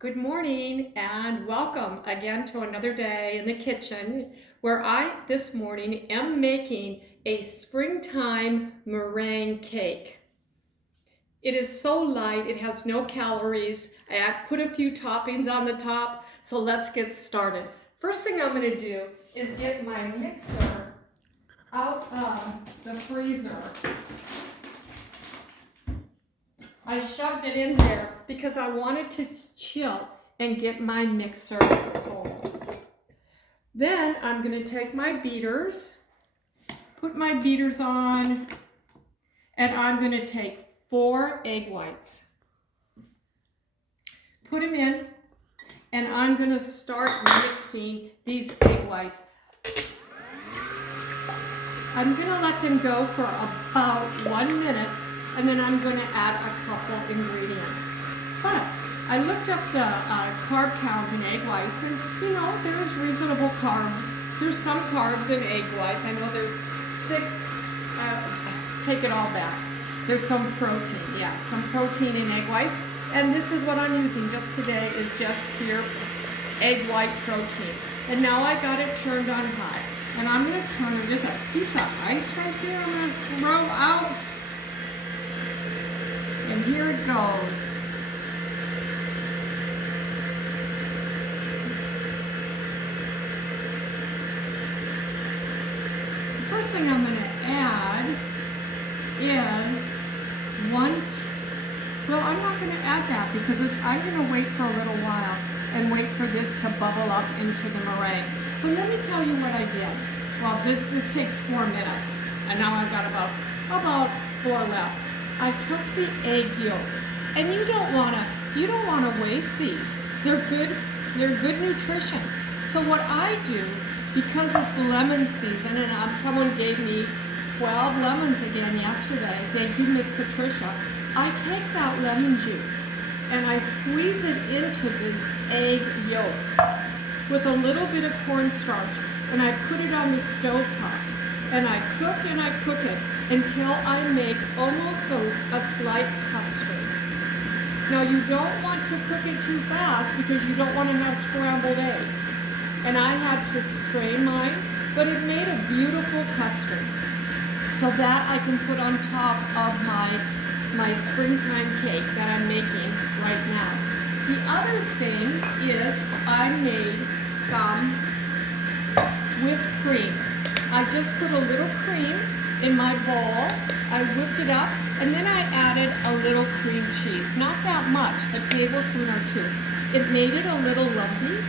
Good morning and welcome again to another day in the kitchen where I this morning am making a springtime meringue cake. It is so light, it has no calories. I put a few toppings on the top, so let's get started. First thing I'm going to do is get my mixer out of the freezer. I shoved it in there because I wanted to chill and get my mixer cold. Then I'm going to take my beaters, put my beaters on, and I'm going to take 4 egg whites. Put them in, and I'm going to start mixing these egg whites. I'm going to let them go for about 1 minute. And then I'm going to add a couple ingredients. But I looked up the carb count in egg whites, and you know, there's reasonable carbs. There's some carbs in egg whites. I know there's 6, take it all back. There's some protein, yeah, some protein in egg whites. And this is what I'm using just today, is just pure egg white protein. And now I got it turned on high. And I'm going to turn it, there's a piece of ice right here I'm going to throw out. And here it goes. The first thing I'm going to add is well, I'm not going to add that because I'm going to wait for a little while and wait for this to bubble up into the meringue. But let me tell you what I did. Well, this takes 4 minutes, and now I've got about 4 left. I took the egg yolks, and you don't wanna waste these. They're good nutrition. So what I do, because it's lemon season, and someone gave me 12 lemons again yesterday. Thank you, Miss Patricia. I take that lemon juice and I squeeze it into these egg yolks with a little bit of cornstarch, and I put it on the stove top. And I cook it until I make almost a slight custard. Now you don't want to cook it too fast because you don't want to have scrambled eggs. And I had to strain mine, but it made a beautiful custard. So that I can put on top of my springtime cake that I'm making right now. The other thing is I made some whipped cream. I just put a little cream in my bowl, I whipped it up, and then I added a little cream cheese. Not that much, a tablespoon or 2. It made it a little lumpy,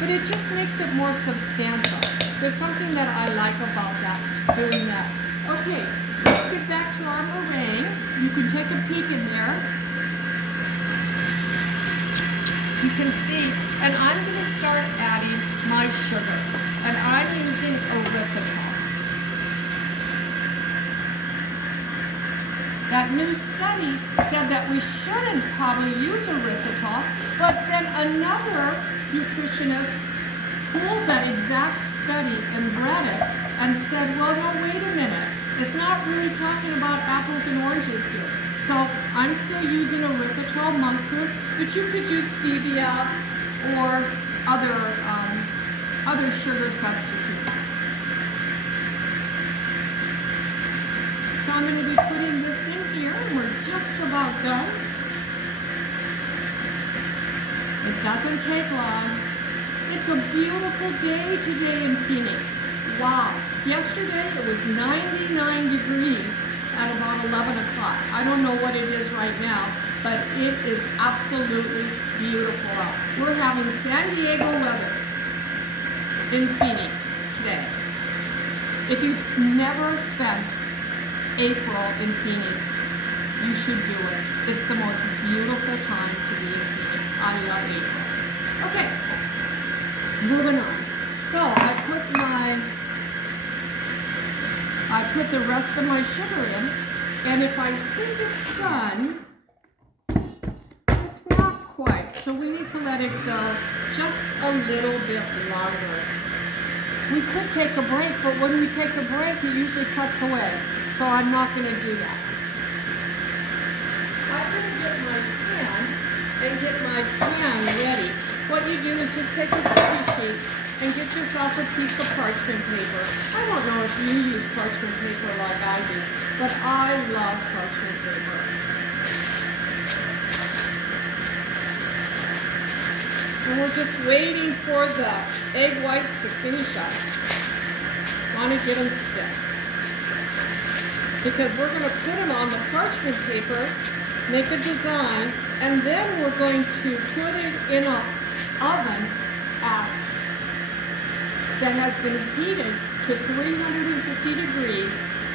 but it just makes it more substantial. There's something that I like about that, doing that. Okay, let's get back to our meringue. You can take a peek in there. You can see, and I'm going to start adding my sugar. And I'm using erythritol. That new study said that we shouldn't probably use erythritol, but then another nutritionist pulled that exact study and read it and said, well, no, wait a minute. It's not really talking about apples and oranges here. So I'm still using erythritol monk fruit, but you could use stevia or other sugar substitutes. So I'm going to be putting this in here, and we're just about done. It doesn't take long. It's a beautiful day today in Phoenix. Wow. Yesterday it was 99 degrees at about 11 o'clock. I don't know what it is right now, but it is absolutely beautiful out. We're having San Diego weather in Phoenix today. If you've never spent April in Phoenix, you should do it. It's the most beautiful time to be in Phoenix. I love April. Okay, moving on. So I put the rest of my sugar in, and if I think it's done, it's not quite. So we need to let it go just a little bit longer. We could take a break, but when we take a break, it usually cuts away. So I'm not going to do that. I'm going to get my pan and get my pan you do is just take a cookie sheet and get yourself a piece of parchment paper. I don't know if you use parchment paper like I do, but I love parchment paper. And we're just waiting for the egg whites to finish up. Want to get them stiff. Because we're going to put them on the parchment paper, make a design, and then we're going to put it in an oven that has been heated to 350 degrees.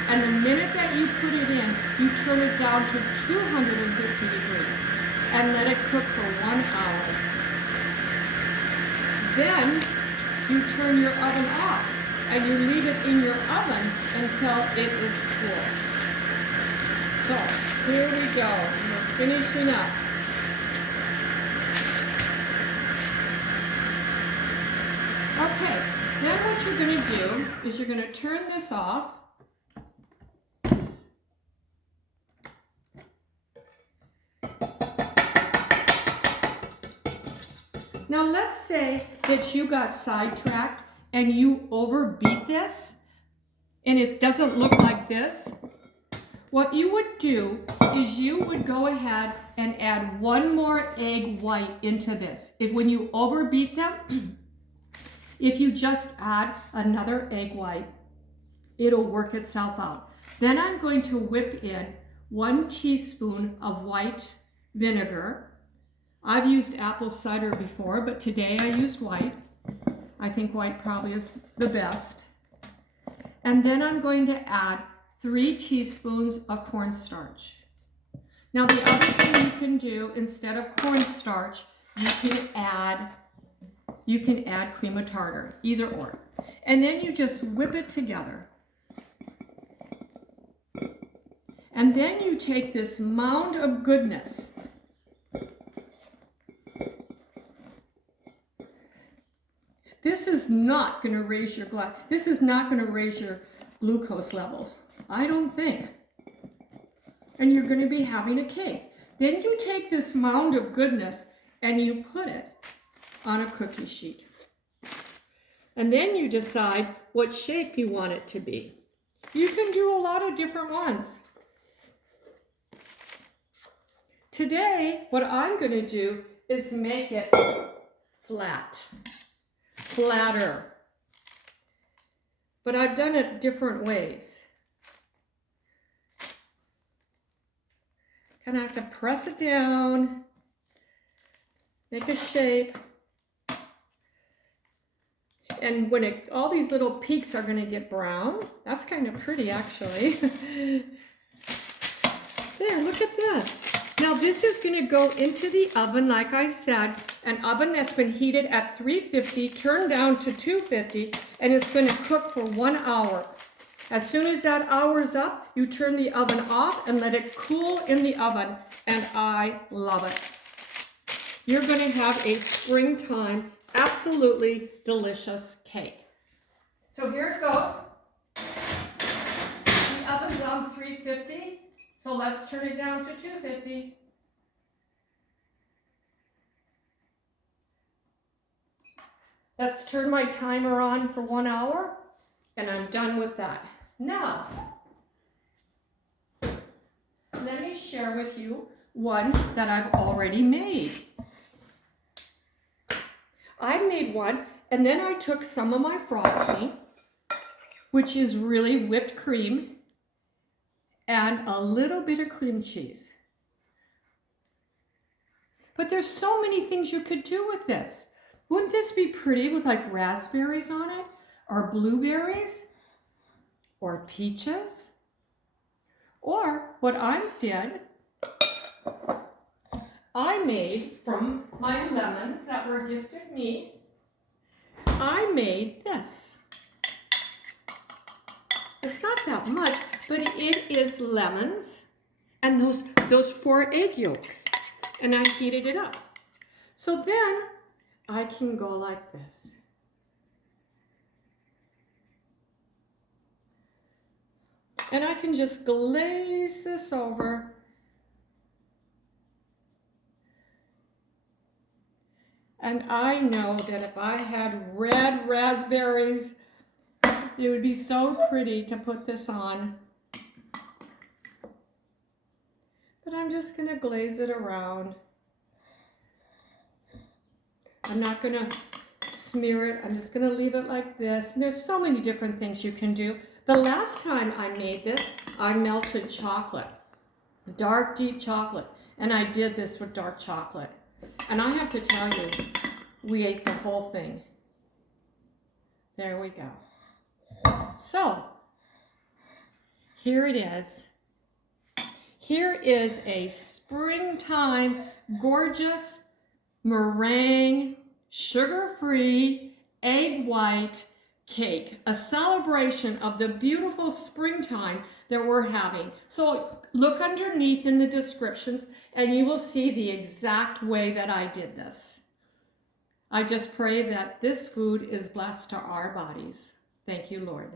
And the minute that you put it in, you turn it down to 250 degrees and let it cook for 1 hour. Then you turn your oven off and you leave it in your oven until it is cool. So here we go. We're finishing up. Okay, then what you're going to do is you're going to turn this off. Now let's say that you got sidetracked and you overbeat this and it doesn't look like this. What you would do is you would go ahead and add 1 more egg white into this. When you overbeat them, if you just add another egg white, it'll work itself out. Then I'm going to whip in 1 teaspoon of white vinegar. I've used apple cider before, but today I used white. I think white probably is the best. And then I'm going to add 3 teaspoons of cornstarch. Now the other thing you can do, instead of cornstarch, you can add cream of tartar, either or. And then you just whip it together. And then you take this mound of goodness. This is not going to raise your This is not going to raise your glucose levels, I don't think. And you're going to be having a cake. Then you take this mound of goodness and you put it on a cookie sheet. And then you decide what shape you want it to be. You can do a lot of different ones. Today, what I'm going to do is make it flatter. But I've done it different ways. Kind of have to press it down, make a shape. And when all these little peaks are going to get brown, that's kind of pretty actually. There, look at this. Now this is going to go into the oven, like I said, an oven that's been heated at 350, turned down to 250, and it's going to cook for 1 hour. As soon as that hour's up, you turn the oven off and let it cool in the oven, and I love it. You're going to have a springtime, absolutely delicious cake. So here it goes. The oven's on 350, so let's turn it down to 250. Let's turn my timer on for 1 hour, and I'm done with that. Now, let me share with you one that I've already made. I made one, and then I took some of my frosting, which is really whipped cream, and a little bit of cream cheese. But there's so many things you could do with this. Wouldn't this be pretty with like raspberries on it, or blueberries, or peaches? Or what I did, I made from my lemons that were gifted me, I made this. It's not that much, but it is lemons and those 4 egg yolks. And I heated it up. So then I can go like this. And I can just glaze this over. And I know that if I had red raspberries, it would be so pretty to put this on. But I'm just going to glaze it around. I'm not going to smear it. I'm just going to leave it like this. And there's so many different things you can do. The last time I made this, I melted chocolate, dark, deep chocolate. And I did this with dark chocolate. And I have to tell you, we ate the whole thing. There we go. So, here it is. Here is a springtime, gorgeous meringue, sugar-free, egg white cake. A celebration of the beautiful springtime that we're having. So look underneath in the descriptions and you will see the exact way that I did this. I just pray that this food is blessed to our bodies. Thank you, Lord.